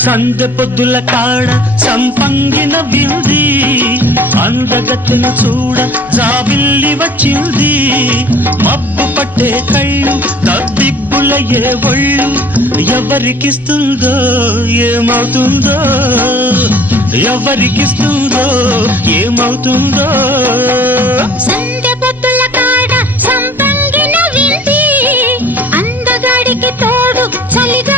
సందె పొద్దుల కాడ సంపంగిన వింది అందగత్తెను చూడ జాబిల్లి వచ్చింది మబ్బు పట్టే కళ్ళు తబ్బిబ్బుల ఏ ఒళ్ళు ఎవరికిస్తుందో ఏమవుతుందో ఎవరికిస్తుందో ఏమవుతుందో సందె పొద్దుల కాడ సంపంగిన వింది అందగాడికి తోడు చలి